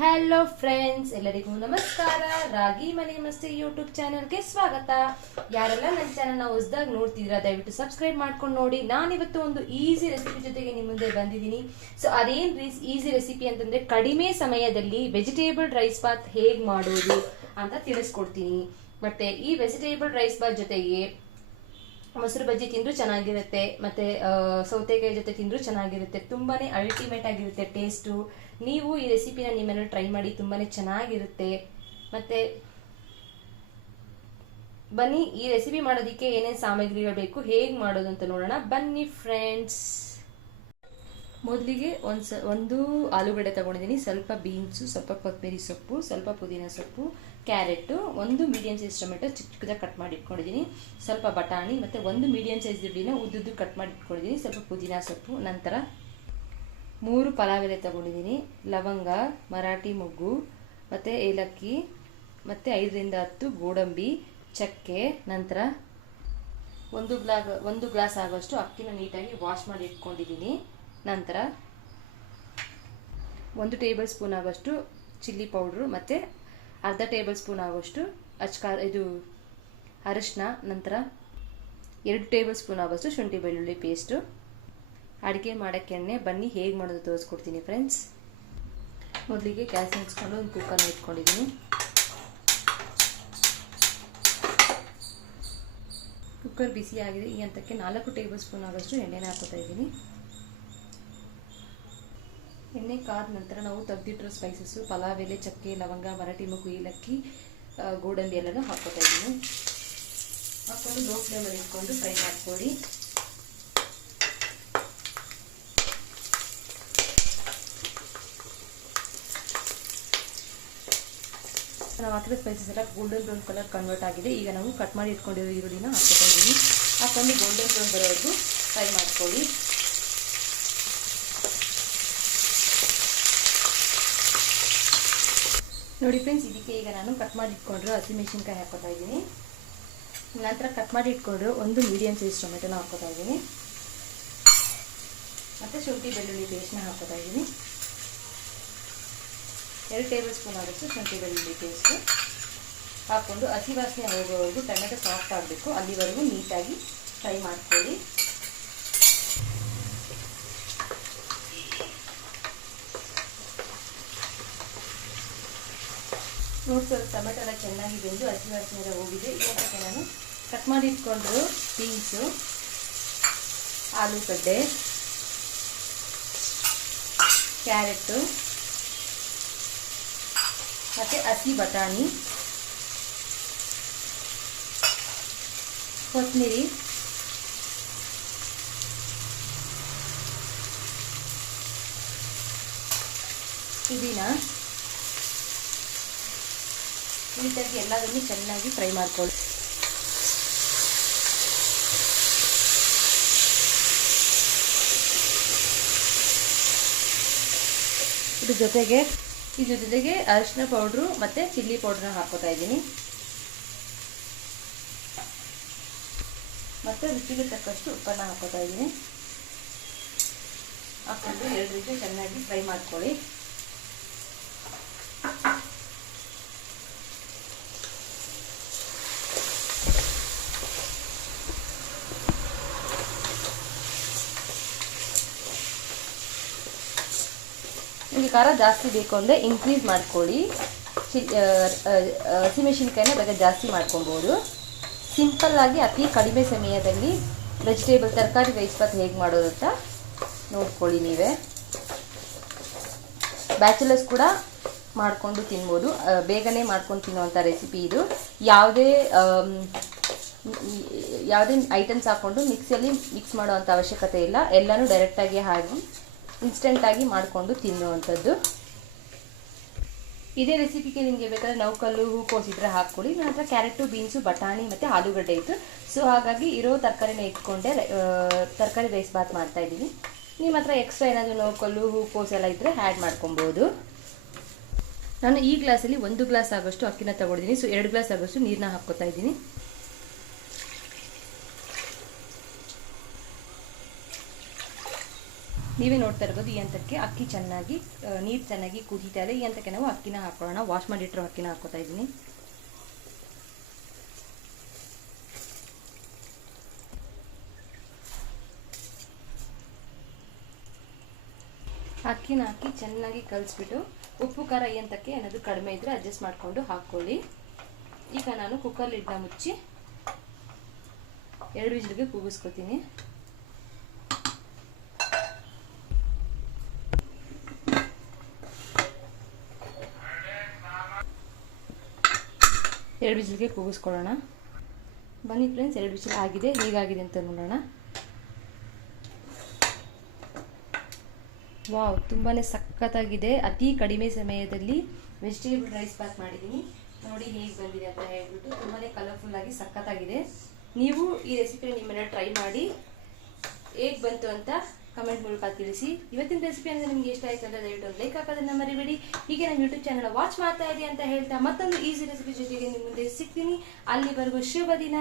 Hello friends ಎಲ್ಲರಿಗೂ ನಮಸ್ಕಾರ. ರಾಗಿ ಮನೆ ಮಸ್ತಿ ಯೂಟ್ಯೂಬ್ ಚಾನಲ್ಗೆ ಸ್ವಾಗತ. ಯಾರೆಲ್ಲ ನನ್ನ ಚಾನಲ್ನ ಹೊಸದಾಗಿ ನೋಡ್ತಿದ್ದೀರಾ, ದಯವಿಟ್ಟು ಸಬ್ಸ್ಕ್ರೈಬ್ ಮಾಡ್ಕೊಂಡು ನೋಡಿ. ನಾನಿವತ್ತು ಒಂದು ಈಸಿ ರೆಸಿಪಿ ಜೊತೆಗೆ ನಿಮ್ಮ ಮುಂದೆ ಬಂದಿದ್ದೀನಿ. ಸೊ ಅದೇನು ಈಸಿ ರೆಸಿಪಿ ಅಂತಂದ್ರೆ ಕಡಿಮೆ ಸಮಯದಲ್ಲಿ ವೆಜಿಟೇಬಲ್ ರೈಸ್ ಬಾತ್ ಹೇಗೆ ಮಾಡೋದು ಅಂತ ತಿಳಿಸ್ಕೊಡ್ತೀನಿ. ಮತ್ತೆ ಈ ವೆಜಿಟೇಬಲ್ ರೈಸ್ ಬಾತ್ ಜೊತೆಗೆ ಮೊಸರು ಬಜ್ಜಿ ತಿಂದರೂ ಚೆನ್ನಾಗಿರುತ್ತೆ, ಮತ್ತೆ ಸೌತೆಕಾಯಿ ಜೊತೆ ತಿಂದರೂ ಚೆನ್ನಾಗಿರುತ್ತೆ, ತುಂಬಾನೇ ಅಲ್ಟಿಮೇಟ್ ಆಗಿರುತ್ತೆ ಟೇಸ್ಟು ನೀವು ಈ ರೆಸಿಪಿನ ನಿಮ್ಮನ್ನು ಟ್ರೈ ಮಾಡಿ, ತುಂಬಾನೇ ಚೆನ್ನಾಗಿರುತ್ತೆ. ಮತ್ತೆ, ಬನ್ನಿ, ಈ ರೆಸಿಪಿ ಮಾಡೋದಕ್ಕೆ ಏನೇನು ಸಾಮಗ್ರಿಗಳು ಬೇಕು, ಹೇಗೆ ಮಾಡೋದು ಅಂತ ನೋಡೋಣ. ಬನ್ನಿ ಫ್ರೆಂಡ್ಸ್ ಮೊದಲಿಗೆ ಒಂದು ಸ, ಒಂದು ಆಲೂಗಡ್ಡೆ ತಗೊಂಡಿದ್ದೀನಿ. ಸ್ವಲ್ಪ ಬೀನ್ಸು, ಸ್ವಲ್ಪ ಕೊತ್ತಂಬರಿ ಸೊಪ್ಪು, ಸ್ವಲ್ಪ ಪುದೀನ ಸೊಪ್ಪು ಕ್ಯಾರೆಟು ಒಂದು ಮೀಡಿಯಂ ಸೈಜ್ ಟೊಮೆಟೊ ಚಿಕ್ಕ ಚಿಕ್ಕದಾಗಿ ಕಟ್ ಮಾಡಿ ಇಟ್ಕೊಂಡಿದ್ದೀನಿ. ಸ್ವಲ್ಪ ಬಟಾಣಿ ಮತ್ತು ಒಂದು ಮೀಡಿಯಂ ಸೈಜ್ ದುಡ್ಡಿನ ಉದ್ದುದ್ದು ಕಟ್ ಮಾಡಿ ಇಟ್ಕೊಂಡಿದ್ದೀನಿ. ಸ್ವಲ್ಪ ಪುದೀನ ಸೊಪ್ಪು, ನಂತರ ಮೂರು ಪಲಾವ್ ಎಲೆ ತಗೊಂಡಿದ್ದೀನಿ. ಲವಂಗ, ಮರಾಠಿ ಮೊಗ್ಗು, ಮತ್ತು ಏಲಕ್ಕಿ, ಮತ್ತು ಐದರಿಂದ ಹತ್ತು ಗೋಡಂಬಿ, ಚಕ್ಕೆ, ನಂತರ ಒಂದು ಗ್ಲಾ ಒಂದು ಗ್ಲಾಸ್ ಆಗೋಷ್ಟು ಅಕ್ಕಿನ ನೀಟಾಗಿ ವಾಶ್ ಮಾಡಿ ಇಟ್ಕೊಂಡಿದ್ದೀನಿ. ನಂತರ ಒಂದು ಟೇಬಲ್ ಸ್ಪೂನ್ ಆಗೋಷ್ಟು ಚಿಲ್ಲಿ ಪೌಡ್ರು ಮತ್ತು ಅರ್ಧ ಟೇಬಲ್ ಸ್ಪೂನ್ ಆಗೋಷ್ಟು ಅಚ್ಕಾರ ಇದು ಅರಿಶಿನ, ನಂತರ ಎರಡು ಟೇಬಲ್ ಸ್ಪೂನ್ ಆಗೋಷ್ಟು ಶುಂಠಿ ಬೆಳ್ಳುಳ್ಳಿ ಪೇಸ್ಟು. ಅಡುಗೆ ಮಾಡೋಕ್ಕೆ ಎಣ್ಣೆ, ಬನ್ನಿ ಹೇಗೆ ಮಾಡೋದು ತೋರಿಸ್ಕೊಡ್ತೀನಿ ಫ್ರೆಂಡ್ಸ್. ಮೊದಲಿಗೆ ಗ್ಯಾಸ್ ಮುಚ್ಕೊಂಡು ಒಂದು ಕುಕ್ಕರ್ನ ಇಟ್ಕೊಂಡಿದ್ದೀನಿ. ಕುಕ್ಕರ್ ಬಿಸಿ ಆಗಿದೆ ಈ ಹಂತಕ್ಕೆ ನಾಲ್ಕು ಟೇಬಲ್ ಸ್ಪೂನ್ ಆಗೋಷ್ಟು ಎಣ್ಣೆನ ಹಾಕೋತಾ ಇದ್ದೀನಿ. ಎಣ್ಣೆ ಕಾದ ನಂತರ ನಾವು ತೆಗೆದಿಟ್ಟಿರೋ ಸ್ಪೈಸಸ್ಸು ಪಲಾವ್, ಎಲೆ, ಚಕ್ಕೆ, ಲವಂಗ, ಮರಾಠಿ ಮಗು ಏಲಕ್ಕಿ ಗೋಡಂಬಿ ಎಲ್ಲನೂ ಹಾಕ್ಕೊತಾ ಇದ್ದೀನಿ. ಹಾಕ್ಕೊಂಡು ಲೋ ಫ್ಲೇಮಲ್ಲಿ ಇಟ್ಕೊಂಡು ಫ್ರೈ ಮಾಡ್ಕೊಳ್ಳಿ. ನಾವು ಹಾಕಿರೋ ಸ್ಪೈಸಸ್ ಎಲ್ಲ ಗೋಲ್ಡನ್ ಬ್ರೌನ್ ಕಲರ್ ಕನ್ವರ್ಟ್ ಆಗಿದೆ. ಈಗ ನಾವು ಕಟ್ ಮಾಡಿ ಇಟ್ಕೊಂಡಿರೋ ಈರುಳ್ಳಿನ ಹಾಕ್ಕೊತಾ ಇದ್ದೀನಿ. ಹಾಕೊಂಡು ಗೋಲ್ಡನ್ ಬ್ರೌನ್ ಬರೋದು ಫ್ರೈ ಮಾಡ್ಕೊಳ್ಳಿ. ನೋಡಿ ಫ್ರೆಂಡ್ಸ್ ಇದಕ್ಕೆ ಈಗ ನಾನು ಕಟ್ ಮಾಡಿ ಇಟ್ಕೊಂಡ್ರೆ ಹಸಿಮೆಣಸಿನ್ಕಾಯಿ ಹಾಕೋತಾ ಇದ್ದೀನಿ. ನಂತರ ಕಟ್ ಮಾಡಿ ಇಟ್ಕೊಂಡ್ರು ಒಂದು ಮೀಡಿಯಂ ಸೈಜ್ ಟೊಮೆಟೊನ ಹಾಕೋತಾ ಇದ್ದೀನಿ. ಮತ್ತು ಶುಂಠಿ, ಬೆಳ್ಳುಳ್ಳಿ ಪೇಸ್ಟ್ನ ಹಾಕೋತಾ ಇದ್ದೀನಿ. ಎರಡು ಟೇಬಲ್ ಸ್ಪೂನ್ ಆದಷ್ಟು ಶುಂಠಿ, ಬೆಳ್ಳುಳ್ಳಿ ಪೇಸ್ಟ್ ಹಾಕ್ಕೊಂಡು ಹಸಿ ವಾಸನೆ ಹೋಗೋವರೆಗೂ ಟೊಮೆಟೊ ಸಾಫ್ಟ್ ಆಗಬೇಕು. ಅಲ್ಲಿವರೆಗೂ ನೀಟಾಗಿ ಫ್ರೈ ಮಾಡ್ಕೊಳ್ಳಿ. ಸ್ವಲ್ಪ ಟೊಮೆಟೊ ಎಲ್ಲ ಚೆನ್ನಾಗಿ ಬೆಂದು ಹಸಿ ವಾಸನೆ ಹೋಗಿದೆ. ಇವತ್ತಕ್ಕೆ ನಾನು ಕಟ್ ಮಾಡಿ ಇಟ್ಕೊಂಡು ಬೀನ್ಸು ಆಲೂಗಡ್ಡೆ ಕ್ಯಾರೆಟು ಮತ್ತು ಹಸಿ ಬಟಾಣಿ, ಕೊತ್ತಂಬರಿ, ಪುದೀನ. ನೀಟಾಗಿ ಎಲ್ಲದನ್ನು ಚೆನ್ನಾಗಿ ಫ್ರೈ ಮಾಡ್ಕೊಳ್ಳಿ. ಇದ್ರ ಜೊತೆಗೆ ಇದ್ರ ಜೊತೆಗೆ ಅರಿಶಿನ ಪೌಡ್ರು ಮತ್ತು ಚಿಲ್ಲಿ ಪೌಡ್ರನ್ನ ಹಾಕೋತಾ ಇದ್ದೀನಿ. ಮತ್ತು ರುಚಿಗೆ ತಕ್ಕಷ್ಟು ಉಪ್ಪನ್ನ ಹಾಕೋತಾ ಇದ್ದೀನಿ. ಹಾಕೊಂಡು ಎರಡು ರೀತಿ ಚೆನ್ನಾಗಿ ಫ್ರೈ ಮಾಡ್ಕೊಳ್ಳಿ. ಖಾರ ಜಾಸ್ತಿ ಬೇಕು ಅಂದರೆ ಇನ್ಕ್ರೀಸ್ ಮಾಡ್ಕೊಳ್ಳಿ. ಹಸಿಮೆಣಸಿನ್ಕಾಯಿನ ಬೇಗ ಜಾಸ್ತಿ ಮಾಡ್ಕೊಬೋದು ಸಿಂಪಲ್ಲಾಗಿ ಅತಿ ಕಡಿಮೆ ಸಮಯದಲ್ಲಿ ವೆಜಿಟೇಬಲ್ ತರಕಾರಿ ರೈಸ್ ಬಾತ್ ಹೇಗೆ ಮಾಡೋದು ಅಂತ ನೋಡ್ಕೊಳ್ಳಿ ನೀವೇ. ಬ್ಯಾಚುಲರ್ಸ್ ಕೂಡ ಮಾಡಿಕೊಂಡು ತಿನ್ಬೋದು. ಬೇಗನೆ ಮಾಡ್ಕೊಂಡು ತಿನ್ನುವಂಥ ರೆಸಿಪಿ ಇದು. ಯಾವುದೇ ಯಾವುದೇ ಐಟಮ್ಸ್ ಹಾಕ್ಕೊಂಡು ಮಿಕ್ಸಿಯಲ್ಲಿ ಮಿಕ್ಸ್ ಮಾಡುವಂಥ ಅವಶ್ಯಕತೆ ಇಲ್ಲ. ಎಲ್ಲನೂ ಡೈರೆಕ್ಟಾಗಿ ಹಾಕಿ ಇನ್ಸ್ಟೆಂಟಾಗಿ ಮಾಡಿಕೊಂಡು ತಿನ್ನುವಂಥದ್ದು. ಇದೇ ರೆಸಿಪಿಗೆ ನಿಮಗೆ ಬೇಕಾದ್ರೆ ನೌಕಲ್ಲು ಹೂಕೋಸು ಇದ್ರೆ ಹಾಕ್ಕೊಳ್ಳಿ. ನನ್ನ ಹತ್ರ ಕ್ಯಾರೆಟು ಬೀನ್ಸು ಬಟಾಣಿ ಮತ್ತು ಆಲೂಗಡ್ಡೆ ಇತ್ತು. ಸೊ ಹಾಗಾಗಿ ಇರೋ ತರಕಾರಿನ ಇಟ್ಕೊಂಡೆ ತರಕಾರಿ ರೈಸ್ ಬಾತ್ ಮಾಡ್ತಾ ಇದ್ದೀನಿ. ನಿಮ್ಮ ಹತ್ರ ಎಕ್ಸ್ಟ್ರಾ ಏನಾದರೂ ನೌಕಲ್ಲು ಹೂಕೋಸು ಎಲ್ಲ ಇದ್ದರೆ ಆ್ಯಡ್ ಮಾಡ್ಕೊಬೋದು. ನಾನು ಈ ಗ್ಲಾಸಲ್ಲಿ ಒಂದು ಗ್ಲಾಸ್ ಆಗೋಷ್ಟು ಅಕ್ಕಿನ ತಗೊಂಡಿದ್ದೀನಿ ಸೊ ಎರಡು ಗ್ಲಾಸ್ ಆಗೋಷ್ಟು ನೀರನ್ನ ಹಾಕ್ಕೋತಾ ಇದ್ದೀನಿ. ನೀವೇ ನೋಡ್ತಾ ಇರ್ಬೋದು ಈ ಹಂತಕ್ಕೆ ಅಕ್ಕಿ ಚೆನ್ನಾಗಿ ನೀರು ಚೆನ್ನಾಗಿ ಕುದೀತಾ ಇದೆ. ಈ ಹಂತಕ್ಕೆ ನಾವು ಅಕ್ಕಿನ ಹಾಕೊಳ್ಳೋಣ. ವಾಶ್ ಮಾಡಿಟ್ಟಿರೋ ಅಕ್ಕಿನ ಹಾಕೋತಾ ಇದ್ದೀನಿ. ಅಕ್ಕಿನ ಹಾಕಿ ಚೆನ್ನಾಗಿ ಕಲಿಸ್ಬಿಟ್ಟು ಉಪ್ಪು ಖಾರ ಈ ಹಂತಕ್ಕೆ ಏನಾದರೂ ಕಡಿಮೆ ಇದ್ದರೆ ಅಡ್ಜಸ್ಟ್ ಮಾಡಿಕೊಂಡು ಹಾಕ್ಕೊಳ್ಳಿ. ಈಗ ನಾನು ಕುಕ್ಕರ್ ಲಿಡ್ನ ಮುಚ್ಚಿ ಎರಡು ವಿಜಿಲ್ಗೆ ಕೂಗಿಸ್ಕೊತೀನಿ. ಎರಡು ಬಿಸಿಲಿಗೆ ಕೂಗಿಸ್ಕೊಳ್ಳೋಣ. ಬನ್ನಿ ಫ್ರೆಂಡ್ಸ್ ಎರಡು ಬಿಸಿಲು ಆಗಿದೆ, ಹೇಗಾಗಿದೆ ಅಂತ ನೋಡೋಣ. ವಾವ್ ತುಂಬಾ ಸಖತ್ತಾಗಿದೆ. ಅತಿ ಕಡಿಮೆ ಸಮಯದಲ್ಲಿ ವೆಜಿಟೇಬಲ್ ರೈಸ್ ಪ್ಯಾಕ್ ಮಾಡಿದ್ದೀನಿ. ನೋಡಿ ಹೇಗೆ ಬಂದಿದೆ ಅಂತ ಹೇಳ್ಬಿಟ್ಟು ತುಂಬಾ ಕಲರ್ಫುಲ್ ಆಗಿ ಸಖತ್ತಾಗಿದೆ. ನೀವು ಈ ರೆಸಿಪಿನ ನಿಮ್ಮನ್ನ ಟ್ರೈ ಮಾಡಿ ಹೇಗೆ ಬಂತು ಅಂತ ಕಮೆಂಟ್ ಮೂಲಕ ತಿಳಿಸಿ. ಇವತ್ತಿನ ರೆಸಿಪಿ ಅಂದರೆ ನಿಮಗೆ ಇಷ್ಟ ಆಯ್ತು ಅಂದರೆ ದಯವಿಟ್ಟು ಲೈಕ್ ಹಾಕೋದನ್ನ ಮರಿಬೇಡಿ. ಹೀಗೆ ನಮ್ಮ ಯೂಟ್ಯೂಬ್ ಚಾನಲ್ ವಾಚ್ ಮಾಡ್ತಾ ಇರಿ ಅಂತ ಹೇಳ್ತಾ ಮತ್ತೊಂದು ಈಸಿ ರೆಸಿಪಿ ಜೊತೆಗೆ ನಿಮ್ಮ ಮುಂದೆ ಸಿಗ್ತೀನಿ. ಅಲ್ಲಿವರೆಗೂ ಶುಭ ದಿನ.